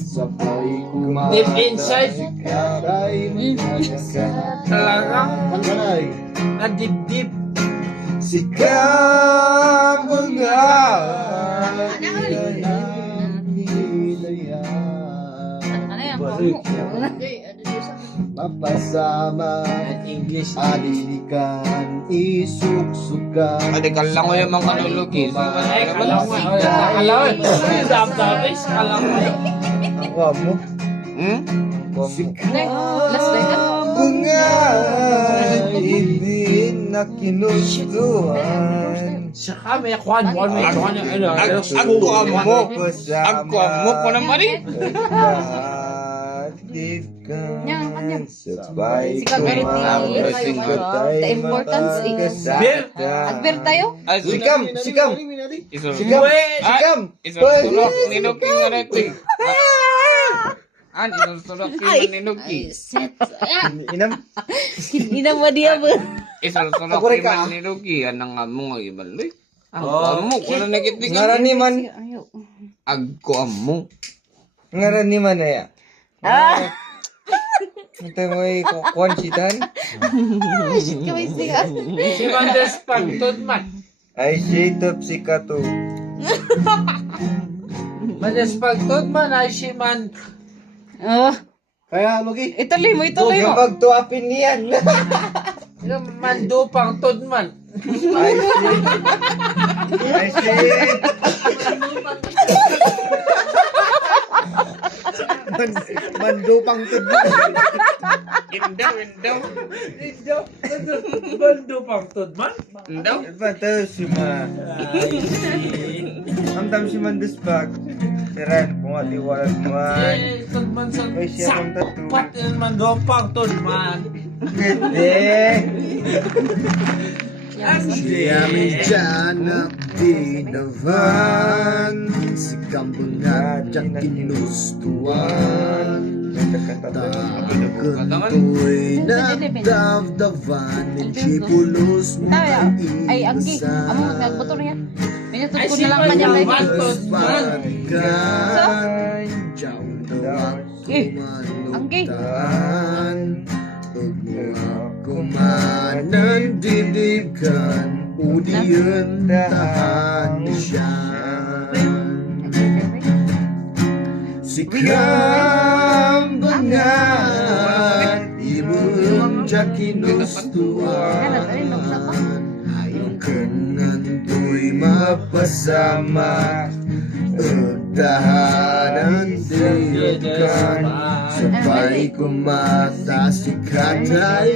sabay kumata. Deep inside. Sikatay Talagang Manganay. nadibdib. Sikabangan mapasama English. alilikan isuksukan. Ade ka lang ko yung mga kanulugis. Ay, kalaw nga. Kalaw eh. Dab-dabis. Kalaw nga. Ako mo. Bunga ibig na kinustuhan. Saka may kwan. May kwan. Agko amo. Agko amo ko naman eh. Sabay The importance is Adver tayo? Sikam! Sikam! Sikam! Sikam! Isulok ni Nuki nga natin. Isulok ni Nuki. Set. Inam? Ina mo diya ba? Isulok ni Nuki. Anang amo nga ibalik. Agko amo. Kung nakikitig. Ngarani man. Agko amo. Ngarani man na ya. Ito mo kukuhan sitan. Shit ka ba siya? Si Mandes Pagtod man. Ay shit up si Kato. Mandes Pagtod man. Ay si Man. Oh, Kaya Lugi. ituloy mo. Yung pagtuapin niyan. Yung Mandupang Tod man. Ay shit. Ay shit. Mandupang tudlo. Indaw. Mandupang Tod man. Indaw. Ito si Ma. Amdam si Manduspag. Siran kung ati warat man. Tod man sa Ay siya mong tatu. sapat yung Mandupang Tod man. Gede. Siya Janak dinavan si Kambunga dyan kinustuan Taganto'y nagdavdavan Hindi pulos mo Ay, Anggi. Amo, nagboto na yan. Minutod ko na lang kanya Ay, lagi. Anggi. Kumanan didikan udian tahan Sikambangan ibun jakinustuan Ayong kanan to'y mapasama Tahanan didikan Sabay kumata si katay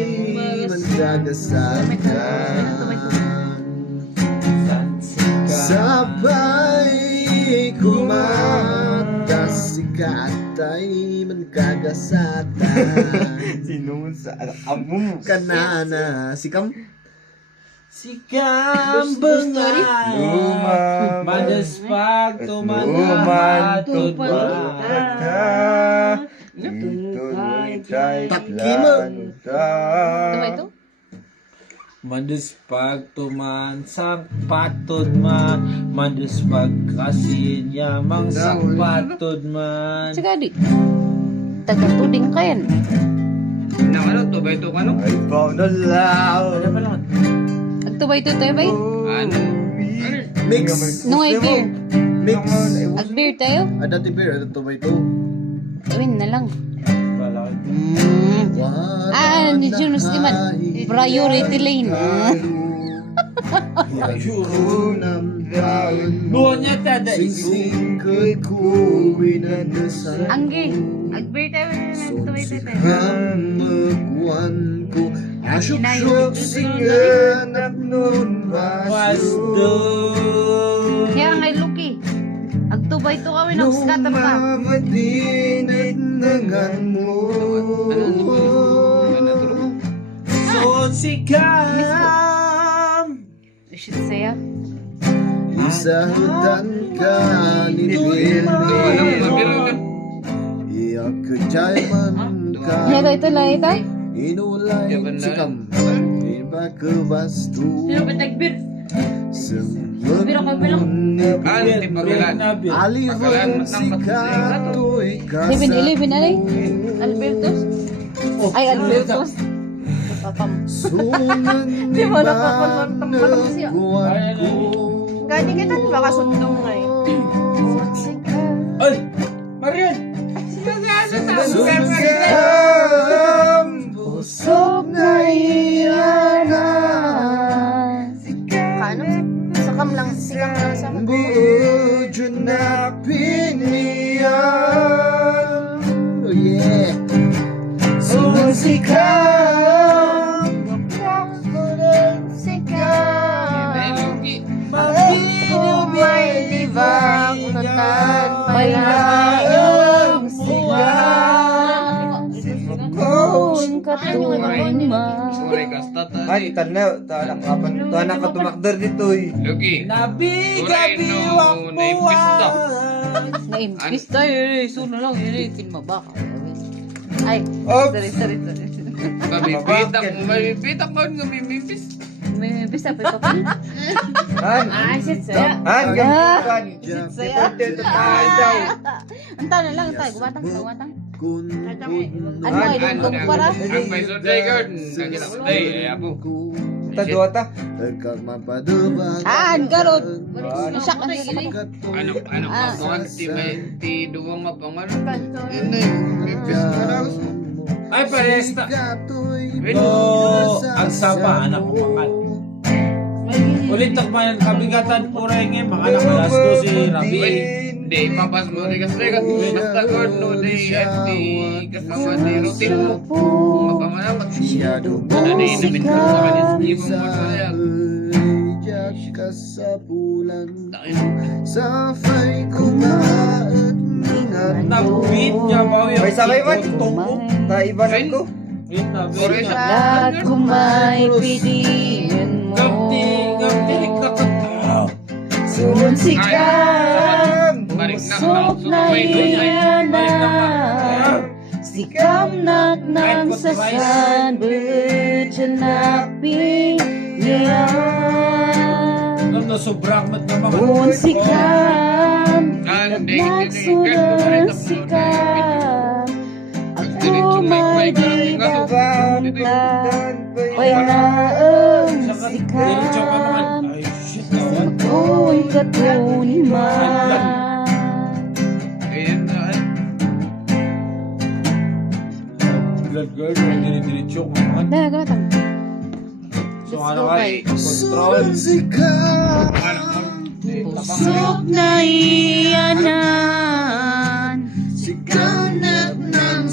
Mandadasakan Sabay kumata si katay Mandadasakan Sino sa amo kanana Sikam Sikambangan Mandes Pagtod man. Hatod man. Ito? Mandes Pagtuman sang patod man. Mandes Pagkasin yamang sang patod man. Sige, di. Tagatuding ka yan. Nang ano to ba ito ano? I found a love Ano ba naman? Agtubay ito tayo ba? Ano? Mix No, ay beer. Mix Ag-beer tayo? Ada ti beer, ada to ba ito? Gawin na lang. Wala. Ni Junus Iman. Priority lane. Doon niya tada. Sing ko'y kuwi na nasaan Anggi. Ag-beer tayo. Agtubay tayo. Hamagwan ko Asyok-syok singan at nun Pasdo. Kaya ngay Lucky. Agtubay to kami ng scatter ka. Mamadinit nangan mo So sikam. Shit saya. Isahutan ka ni Bilbil Iya kejay man ka Ya ito lang ito. Inulay sikam Iba ke bastu Sino ba tag-beer? Semua Pero kayo bilang. Anti pagalan. Pagalan matang patuloy. 7-Eleven, alay? Albertos? Ay, Albertos. Papam. Di mo nakapagpapalong siya. Gani kita, baka sundong nga eh. Ay! Marian! Busog na iyanan. Kano? Sikam lang sa mga. Budyo na piniyan. Oh yeah. Sumusikam. Kung may libang unutan, Payaang kung katuman. Sore kastat. Ay, tanaw. Tanak ka tumakder dito eh. Lugi. Ureno na impista. Naimpis tayo eh. Suno lang yun eh. Pinmabaka. Ay, Oops. sorry. Mabibitak ko nga mimimpis. May impis na pa ito. Han. Ay, shit saya. Han, gampuan. Saya. Dito tayo daw. Anta na lang, tayo. Gumatang. Ano An- ay lungkong para? Ang may sunday guard. Nagkita ko tayo. Apo. Taduwa ta. Garot. Siya ka na Ano pa konti may ti duwang mapangalan. Yun na yung mimimpis ka raw. Ay, paresta! Ang saba, anak ko mangal. Ulit takbayan kabigatan puray ngayon, mga nakalas ko si Rabi. Hindi, papas mo rin kasi basta guard no day at di kasama di routine mo. Mapamalamat. Ano na inamin ko sa kanya sa ibang masayag. Nag-beat niya ba yung May sabay ba? tumbok? Taibanan ko. Beat na beat Sorry, niya. Lahat kumay piliin mo. Gamti kakataw. Sunsikam. Balik na. Busog na iyanan. Sikam naknang sa sunbird. Hanapin niya. Ano, sobrang mat na mga. Sunsikam. Hindi, Nagsunod sikam. Ako may ginagawang payaang Diretso ka naman. sikam. Ay, shit naman. Ako'y katuniman. Ayan na. Blood girl, dire-diretso ka naman. Gamatang. So ano kay control. Busog na iyanan. Sikanap ng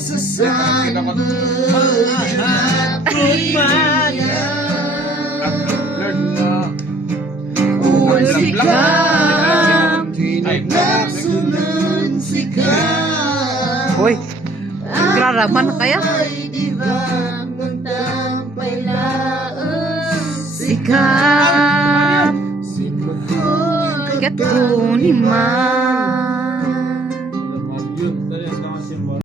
Hoy, kraraman kaya? Sikap katuniman.